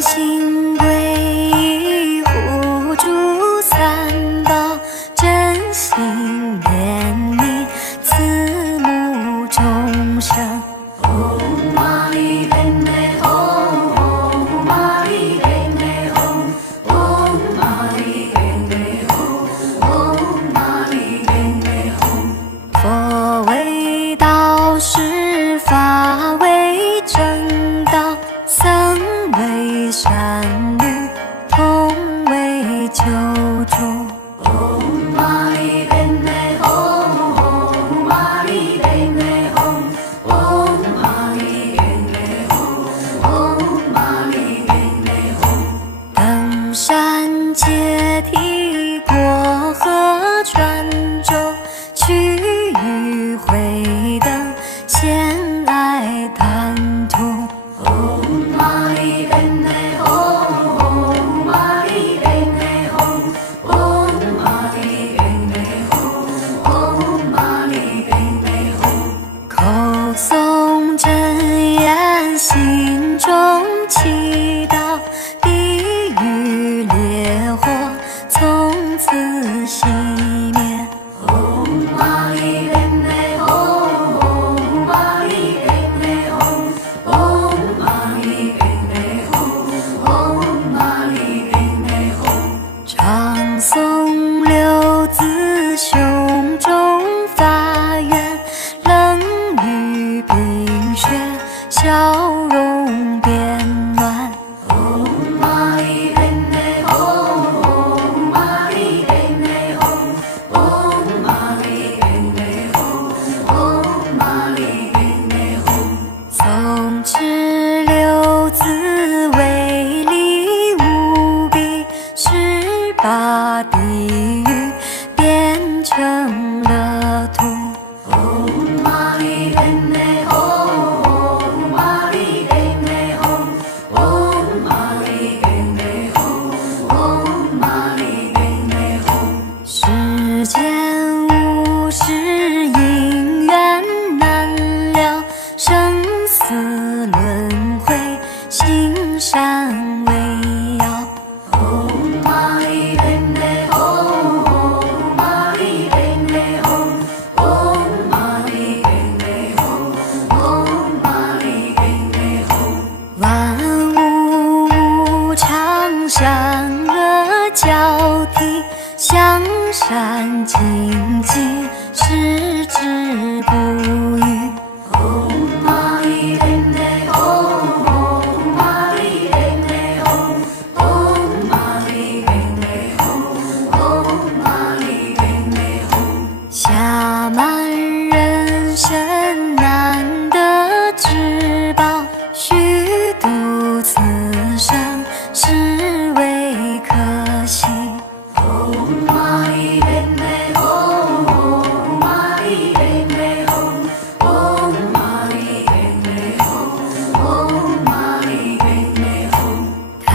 心皈依护诸三宝，真心怜悯慈母众生。唵嘛呢呗咪吽，唵嘛呢呗咪吽，唵嘛呢呗咪吽，唵嘛呢呗咪吽。佛为道师，法为正道，僧为善侣，同为救主。唵嘛呢呗咪吽，唵嘛呢呗咪吽，唵嘛呢呗咪吽，唵嘛呢呗咪吽。登山阶梯，过河转舟，去与会灯，闲来谈吐。唵嘛呢呗咪吽，唵嘛呢呗咪吽，唵嘛呢呗咪吽，唵嘛呢呗咪吽。口诵真言，心中祈祷，地狱烈火从此熄灭。唵嘛呢呗咪吽，唵嘛呢呗咪吽，唵嘛呢呗咪吽，唵嘛呢呗咪吽。常诵六字，胸中发愿，冷雨冰雪，笑容变暖。唵嘛呢呗咪吽，唵嘛呢呗咪吽，唵嘛呢呗咪吽，唵嘛呢呗咪吽。诵持六字，威力无比，18地狱变成乐土。唵嘛呢呗咪吽，唵嘛呢呗咪吽，唵嘛呢呗咪吽，唵嘛呢呗咪吽。世间无事，因缘难了，生死轮回，行善为要。唵嘛呢呗咪吽，唵嘛呢呗咪吽，唵嘛呢呗咪吽，唵嘛呢呗咪吽。万物无常，善恶交替，向善精进，矢志不渝。唵嘛呢呗咪吽，唵嘛呢呗咪吽，唵嘛呢呗咪吽，唵嘛呢呗咪吽。暇满人身，难得之宝，虚度此生，实为可惜。唵嘛呢呗咪吽，唵嘛呢呗咪吽，唵嘛呢呗咪吽，唵嘛呢呗咪吽。贪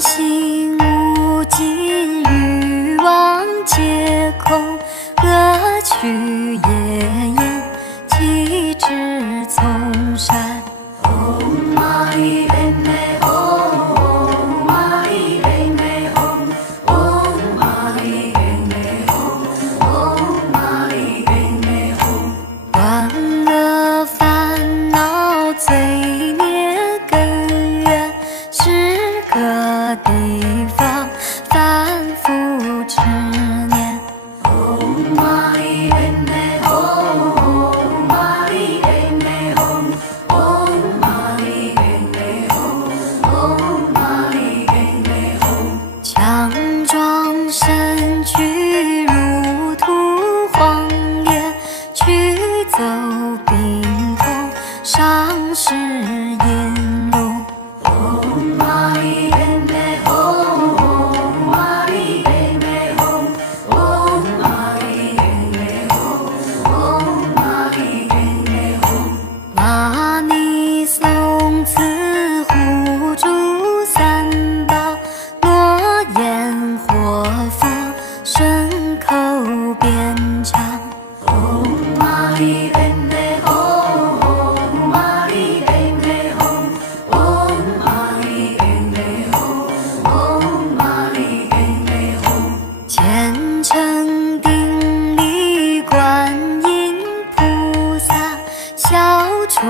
心无尽，欲望皆空，恶趣业因，机智从善。唵嘛呢呗咪吽，唵嘛呢呗咪吽，唵嘛呢呗咪吽，唵嘛呢呗咪吽。断恶烦恼，罪孽根源，是个地方反复执念。唵嘛呢呗咪吽，唵嘛呢呗咪吽，唵嘛呢呗咪吽，唵嘛呢呗咪吽。强壮身躯，如屠荒野，驱走病痛，伤势引路。唵嘛呢呗咪吽，唵嘛呢呗咪吽，唵嘛呢呗咪吽，唵嘛呢呗咪吽。玛尼诵词，护诸三宝，诺言活佛，顺口便唱。唵嘛呢呗咪吽，唵嘛呢呗咪吽，唵嘛呢呗咪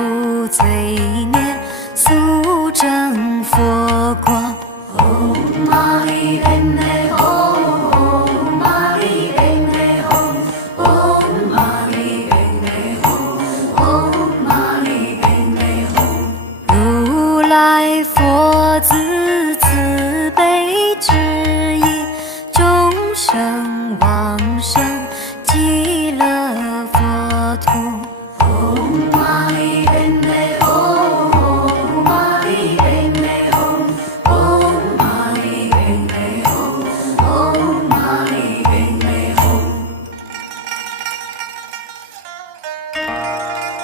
除罪孽，速证佛果。Om Mani Padme Hum, Om Mani Padme Hum, Om Mani Padme Hum, Om Mani Padme Hum。如来佛子慈悲智意，众生往生极乐佛土。Om Mani Padme Hum, Om Mani Padme Hum, Om Mani Padme Hum, Om Mani Padme Hum。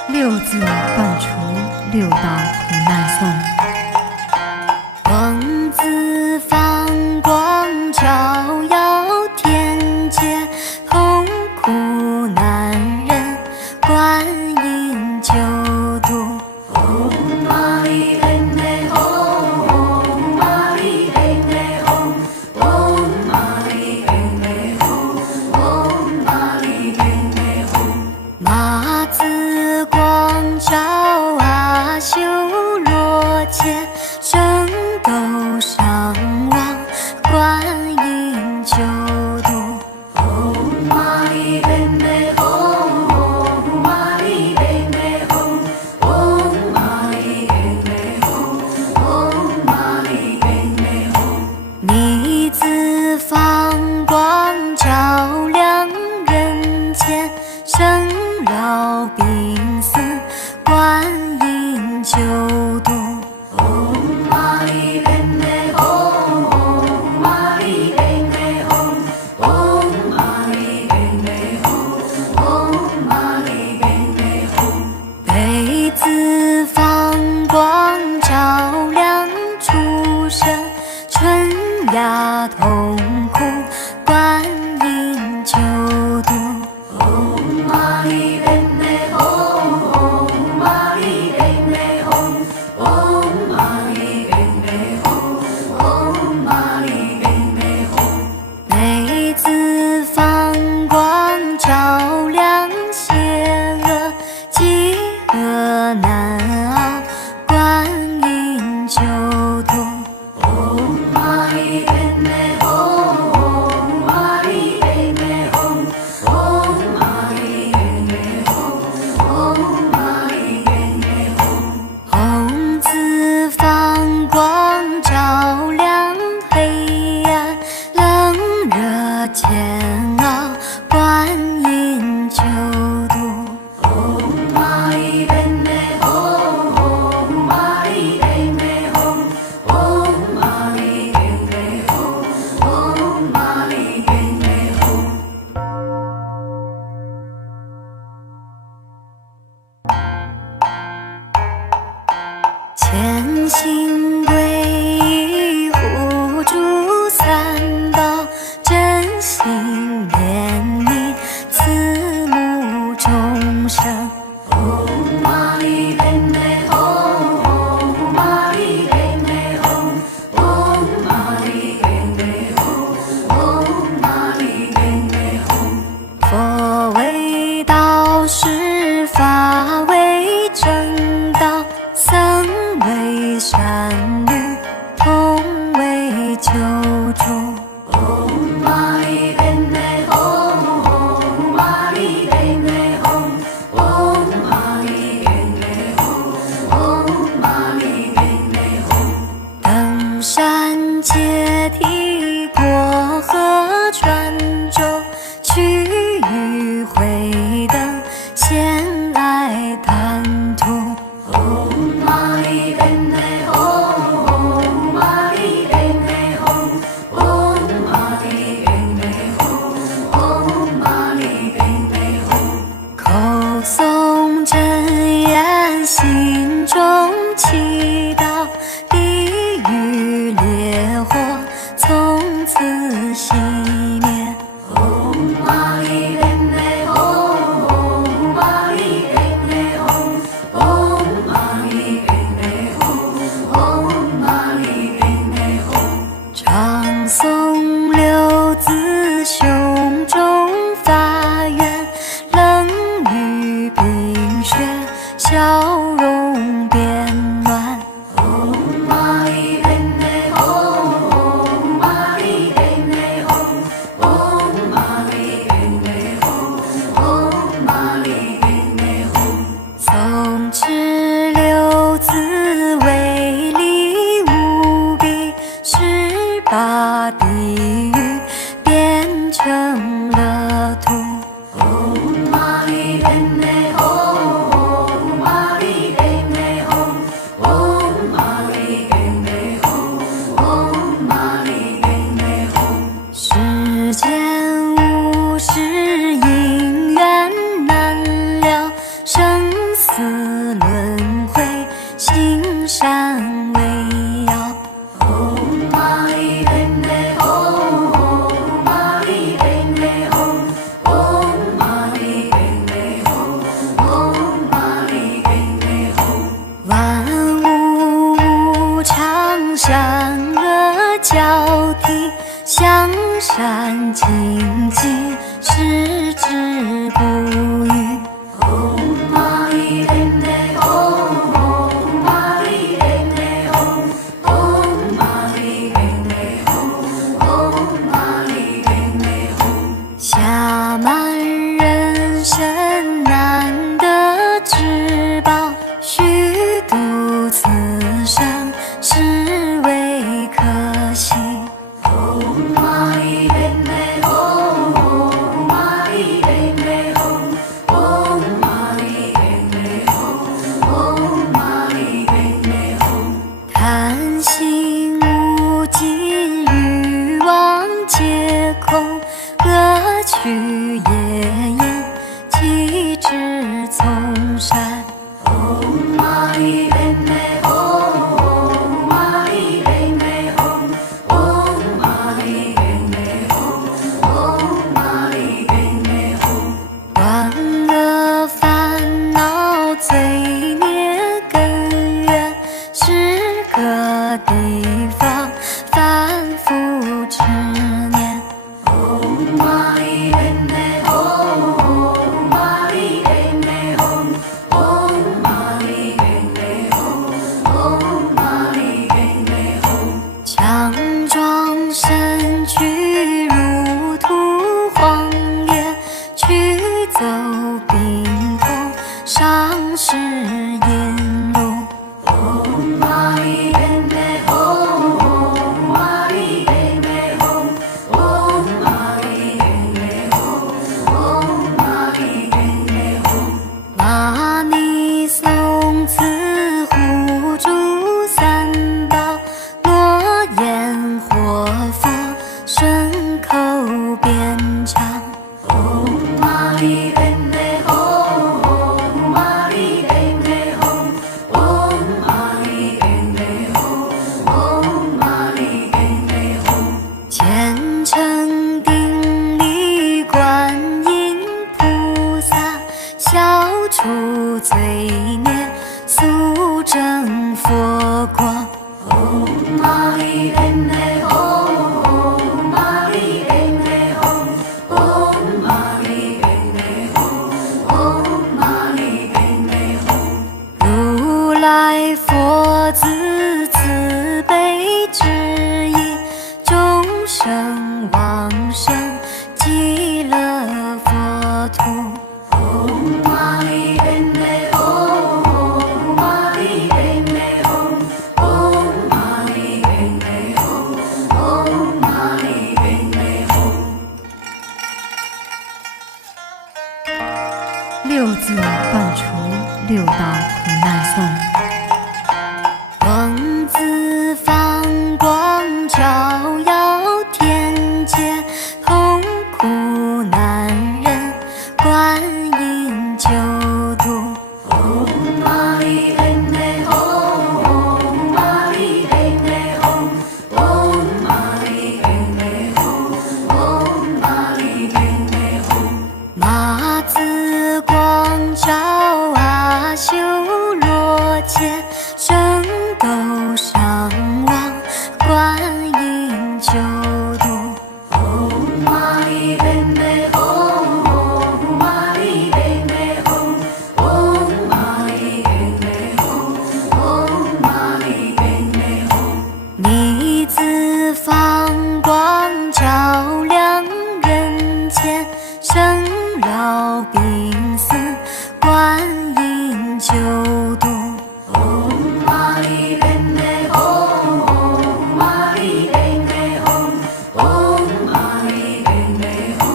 六字断除六道苦难颂。光自放光照耀天界，痛苦难忍观音救度。Om Mani Padme Hum, Om Mani Padme Hum, Om Mani Padme Hum, Om Mani Padme Hum。马自光照阿修罗界，圣斗上王观音救度。Om Mani Padme Hum, Om Mani Padme Hum, Om Mani Padme Hum, Om Mani Padme Hum。你自放光照亮人间，生老病死观音救度。Om Mani Padme Hum, Om Mani Padme Hum, Om Mani Padme Hum, Om Mani Padme Hum。悲自放光照亮诸生，春芽痛苦观音救度。Om Mani Padme Hum, Om Mani Padme Hum, Om Mani Padme Hum, Om Mani Padme Hum。悲自放光照亮邪恶，饥饿难熬观音救度。Om Mani Padme Hum, Om Mani Padme Hum, Om Mani Padme Hum, Om Mani Padme Hum。红自放光照亮黑暗，冷热煎熬观音救度。Om Mani Padme Hum, Om Mani Padme Hum, Om Mani Padme Hum, Om Mani Padme Hum。虔信皈依护诸三宝，真心怜悯慈母众生。Om Mani Padme Hum, Om Mani Padme Hum, Om Mani Padme Hum, Om Mani Padme Hum。佛为道师，法为正道，僧为善侣，同为救主。Om Mani Padme Hum, Om Mani Padme Hum, Om Mani Padme Hum, Om Mani Padme Hum。登山阶梯过河传咒，去与会灯献爱贪图。Om Mani Padme Hum, Om Mani Padme Hum, Om Mani Padme Hum, Om Mani Padme Hum。口诵真言，心中祈祷，地狱烈火从此熄灭。Om Mani Padme Hum, Om Mani Padme Hum, Om Mani Padme Hum, Om Mani Padme Hum。唱诵六字胸中发愿，冷雨冰雪笑容交替，香山静寂，矢志不渝。Om Mani Padme Hum, Om Mani Padme Hum, Om Mani Padme Hum, Om Mani Padme Hum。暇满人身难得之宝，虚度此生实为可惜。Om Mani Padme Hum, Om Mani Padme Hum, Om Mani Padme Hum, Om Mani Padme Hum。贪心无尽，欲望皆空，恶趣业宴，岂知从善。Om Mani Padme Hum, Om Mani Padme Hum, Om Mani Padme Hum, Om Mani Padme Hum。万恶烦恼罪孽根源，是个地方反复执念。Om Mani Padme Hum, Om Mani Padme Hum, Om Mani Padme Hum, Om Mani Padme Hum。强壮身躯如土荒野，驱走病痛，伤势引路。Om Mani Padme Hum, Om Mani Padme Hum, Om Mani Padme Hum, Om Mani Padme Hum。玛尼诵词护珠三宝，诺言活佛顺口便唱。Om Mani Padme Hum, Om Mani Padme Hum, Om Mani Padme Hum, Om Mani Padme Hum。虔诚顶礼观音菩萨，消除罪孽，速证佛果。Om Mani Padme Hum, Om Mani Padme Hum, Om Mani Padme Hum, Om Mani Padme Hum。如来佛子慈悲之意，众生往生极乐佛土。Om Mani Padme Hum, Om Mani Padme Hum, Om Mani Padme Hum, Om Mani Padme Hum。六字断除六道苦难颂。光自放光，照耀天界，痛苦难忍，观音救度。Om Mani Padme Hum, Om Mani Padme Hum, Om Mani Padme Hum, Om Mani Padme Hum。马自光照阿修罗界，圣斗上王，观音救度。Om Mani Padme Hum, Om Mani Padme Hum, Om Mani Padme Hum, Om Mani Padme Hum。你自放光照亮人间，生老病死，观音救度。Om Mani Padme Hum, Om Mani Padme Hum, Om Mani Padme Hum,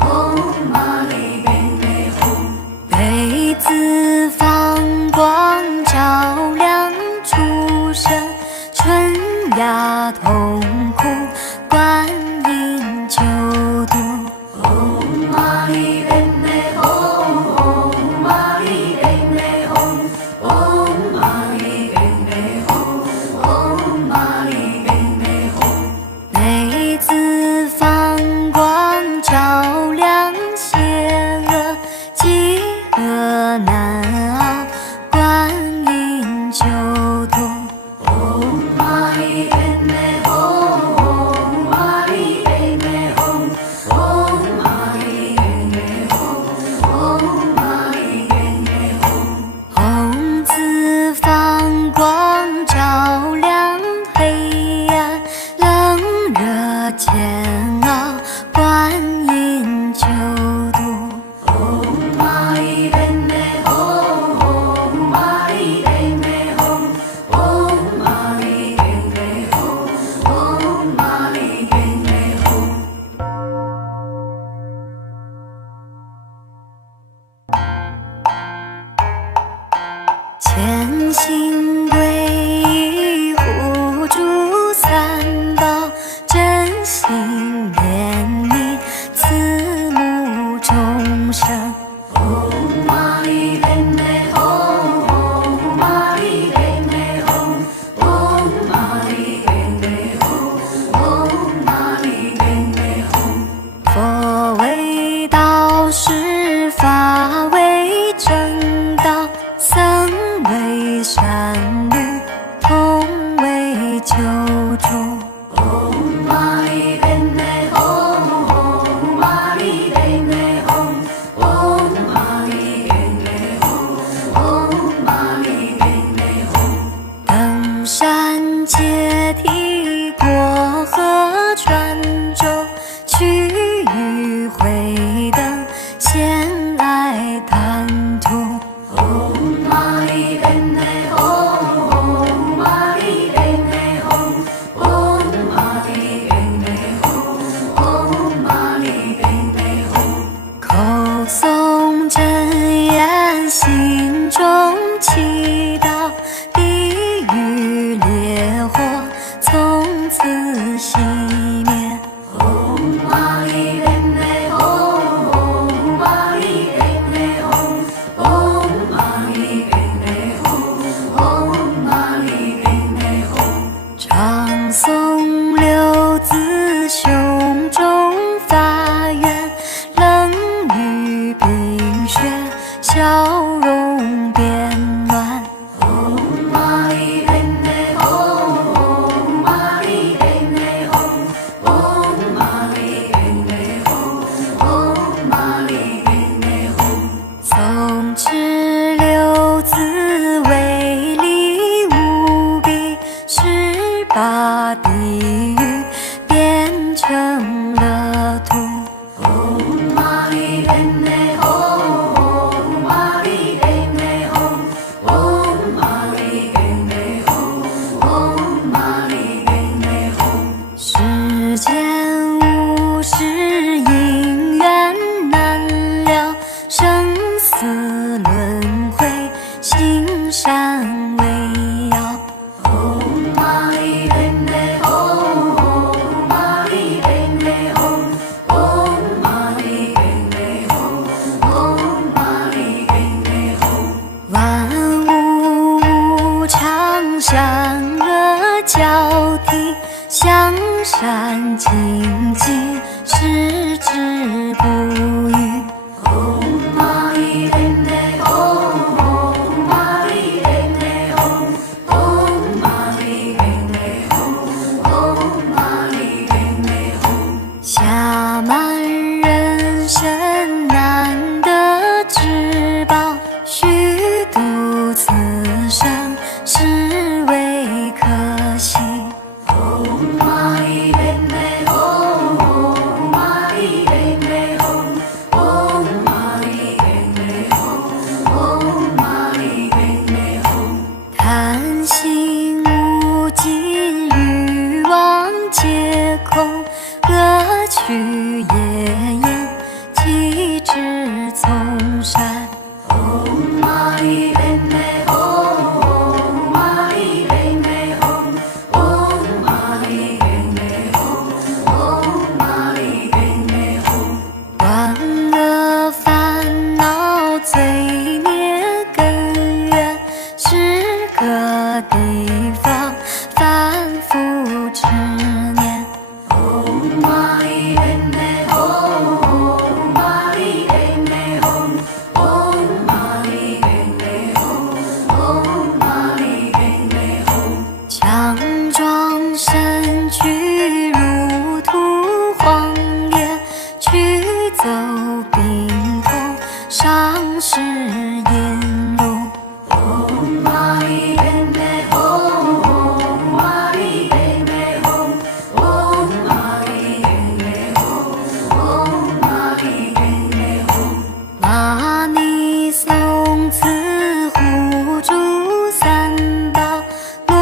Om Mani Padme Hum。被自放光照亮出生，春芽痛苦，观音救度。Om Mani Padme Hum, Om Mani Padme Hum, Om Mani Padme Hum, Om Mani Padme Hum。被自放光照亮邪恶，饥饿难熬，观音救度。Om Mani Padme Hum, 善精进，矢志不渝。Om Mani Padme Hum, Om Mani Padme Hum, Om Mani Padme Hum, Om Mani Padme Hum。暇满人身难得之宝，虚度此生实为可惜。Om Mani Padme Hum, Om Mani Padme Hum, Om Mani Padme Hum, Om Mani Padme Hum。贪心无尽，欲望皆空，恶趣业因，弃之从善。Om Mani Padme Hum, Om Mani Padme Hum, Om Mani Padme Hum, Om Mani Padme Hum。断恶烦恼罪孽根源，是个地方反复执念。Om Mani Padme Hum, Om Mani Padme Hum, Om Mani Padme Hum, Om Mani Padme Hum。强壮身躯如土荒野，驱走病痛，伤势引路。Om Mani Padme Hum, Om Mani Padme Hum, Om Mani Padme Hum, Om Mani Padme Hum。玛尼诵持护珠三宝，落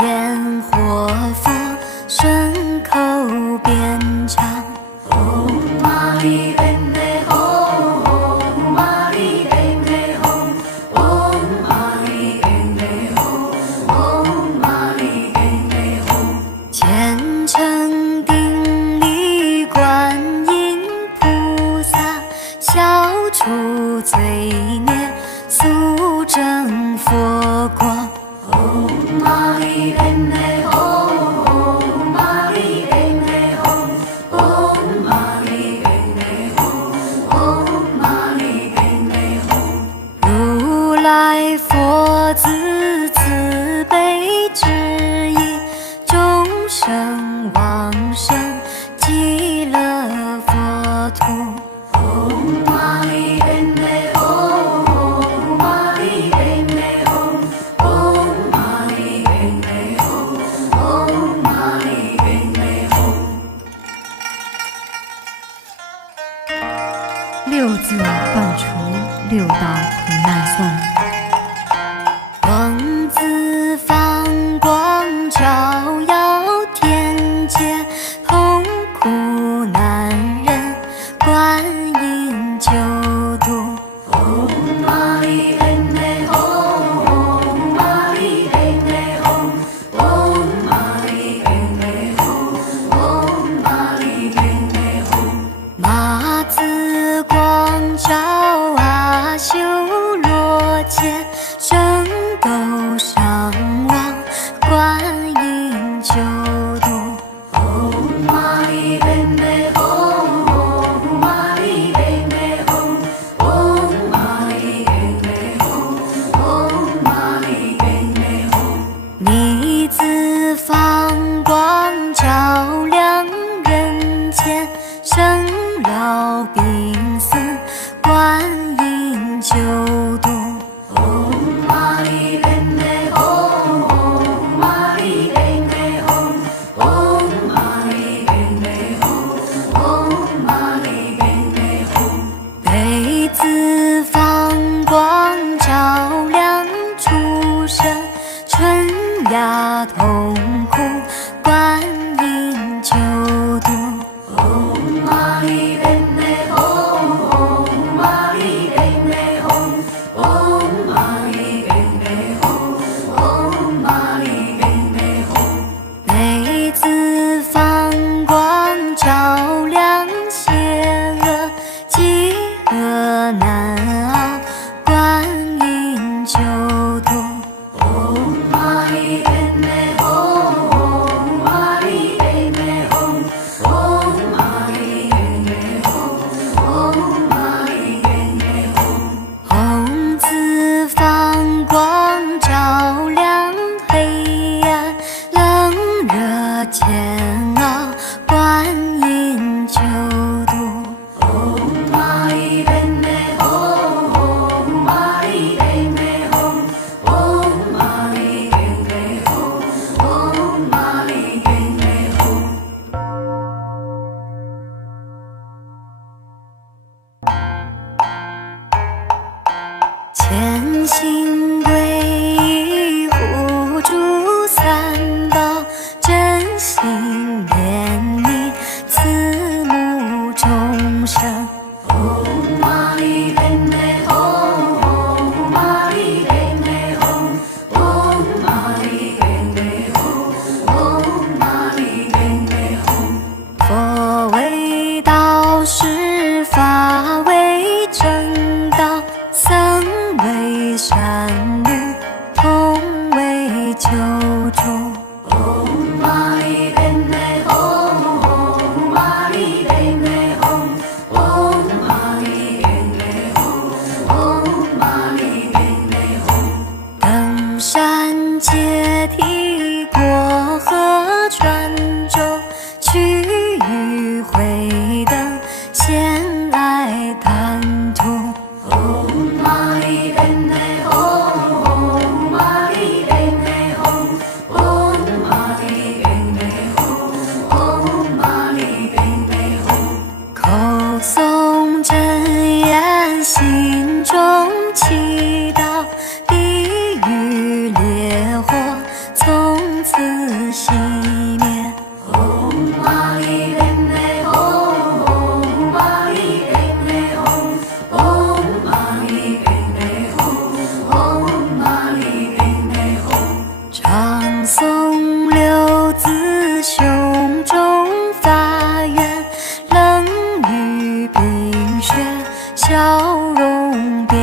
雁活佛，顺口便唱。Om Mani Padme Hum, Om Mani Padme Hum, Om Mani Padme Hum, Om Mani Padme Hum。虔诚顶礼观音菩萨，消除罪孽，速证佛果。Om Mani Padme Hum, Om Mani Padme Hum, Om Mani Padme Hum, Om Mani Padme Hum。如来佛子慈悲之意，众生往生极乐佛土。Om Mani Padme Hum, Om Mani Padme Hum, Om Mani Padme Hum, Om Mani Padme Hum。六字断除六道苦难颂。光自放光，照耀天界，痛苦难忍，观音救度。Om Mani Padme Hum, Om Mani Padme Hum, Om Mani Padme Hum, Om Mani Padme Hum。马自光照阿修罗界，圣斗上王，观音救度。Om Mani Padme Hum, Om Mani Padme Hum, Om Mani Padme Hum, Om Mani Padme Hum。你自放光照亮人间，生老病死，观音救度。Om Mani Padme Hum, Om Mani Padme Hum, Om Mani Padme Hum, Om Mani Padme Hum。被自放光照亮出生，春芽痛苦，观音救度。Om Mani Padme Hum, Om Mani Padme Hum, Om Mani Padme Hum, Om Mani Padme Hum。被自放光照亮邪恶，饥饿难熬，观音救度。Om Mani Padme Hum, Om Mani Padme 中。Om Mani Padme Hum, Om Mani Padme Hum, Om Mani Padme Hum, Om Mani Padme Hum。登山阶梯过河传舟，去与会灯闲来谈吐。Om Mani Padme Hum, Om Mani Padme Hum, Om Mani Padme Hum, Om Mani Padme Hum。口诵真言，心中祈祷，地狱烈火从此熄灭。Om Mani Padme Hum, Om Mani Padme Hum, Om Mani Padme Hum, Om Mani Padme Hum。唱诵六字，胸中发愿，冷雨冰雪，笑容变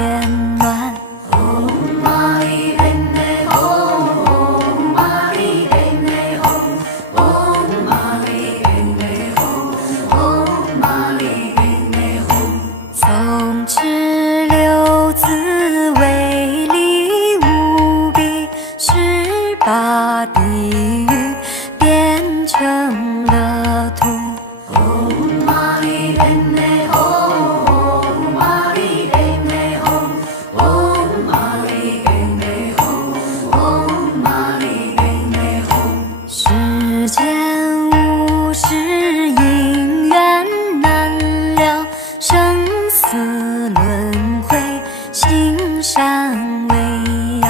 暖。Om Mani Padme Hum, Om Mani Padme Hum, Om Mani Padme Hum, Om Mani Padme Hum。诵持六字，威力无比，18地狱变成了土。Om Mani Padme Hum, Om Mani Padme Hum, Om Mani Padme Hum, Om Mani Padme Hum。世间无事，因缘难了，生死轮回，行善为要。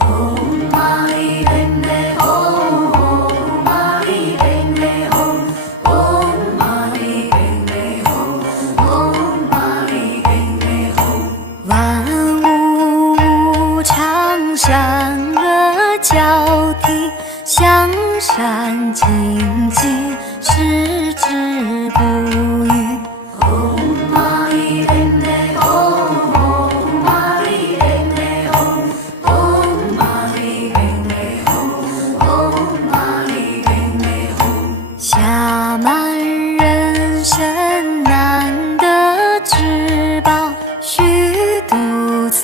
Om Mani Padme Hum, Om Mani Padme Hum, Om Mani Padme Hum, Om Mani Padme Hum。万物无常，善恶交替，向善精进，矢志不渝。Om Mani Padme Hum, Om Mani Padme Hum, Om Mani Padme Hum, Om Mani Padme Hum。暇满人身，难得至宝，虚度此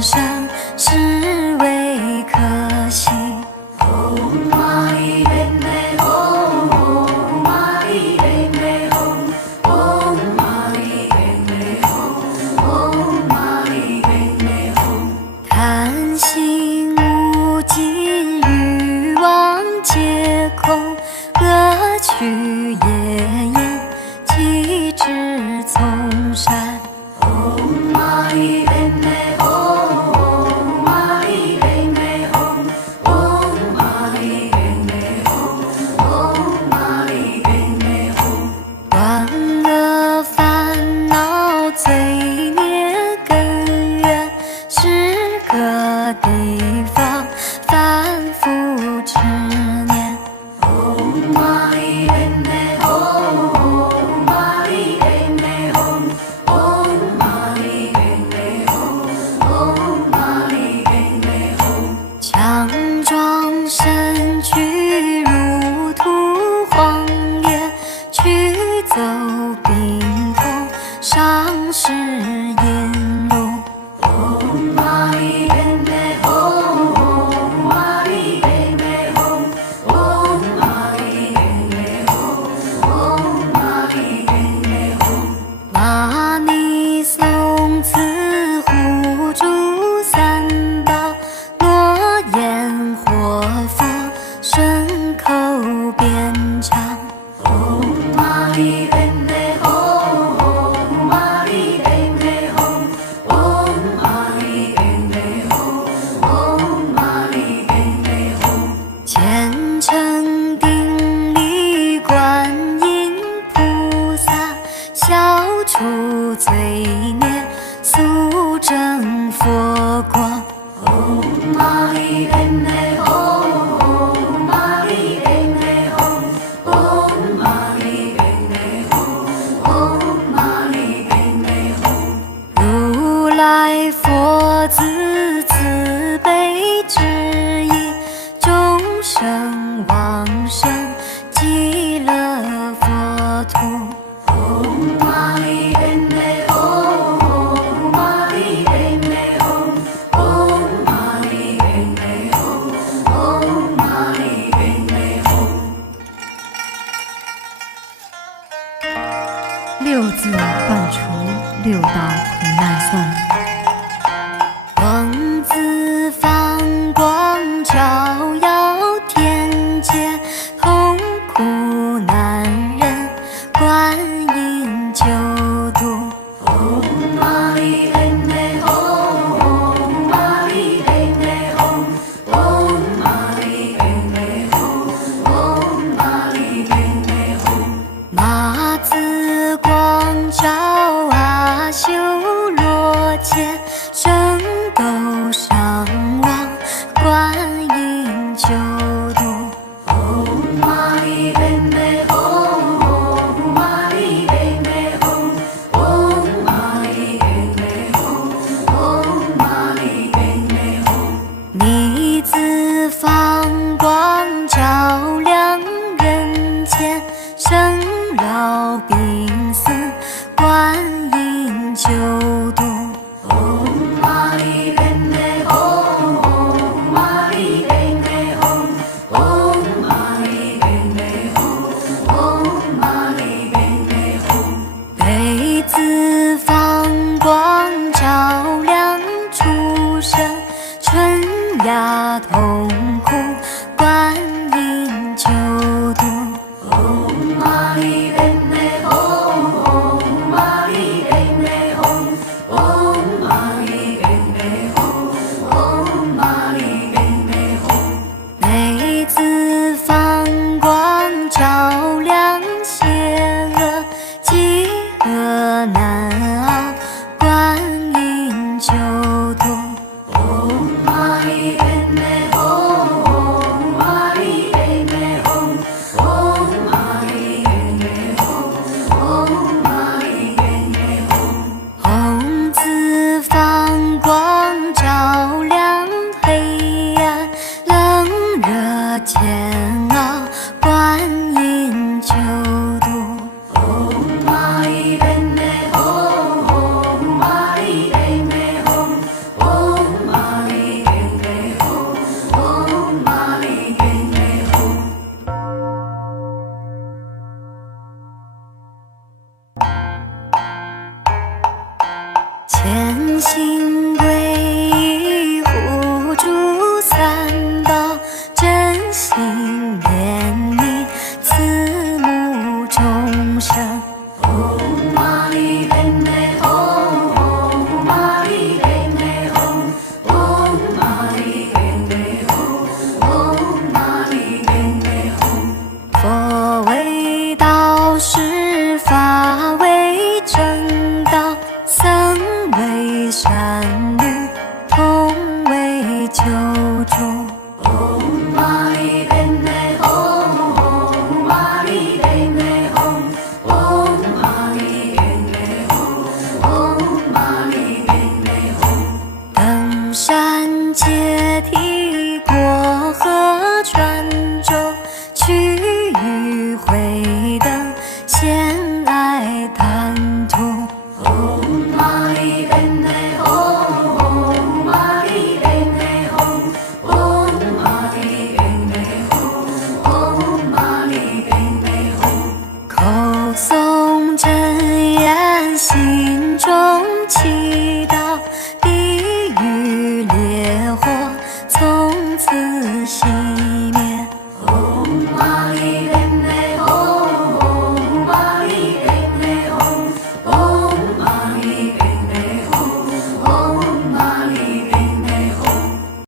生，实为可惜。Om Mani Padme Hum, Om Mani Padme Hum, Om 煎熬，观音救度。Om Mani Padme Hum, Om Mani Padme Hum, Om Mani Padme Hum, Om Mani Padme Hum。千行归依，护珠三宝真心。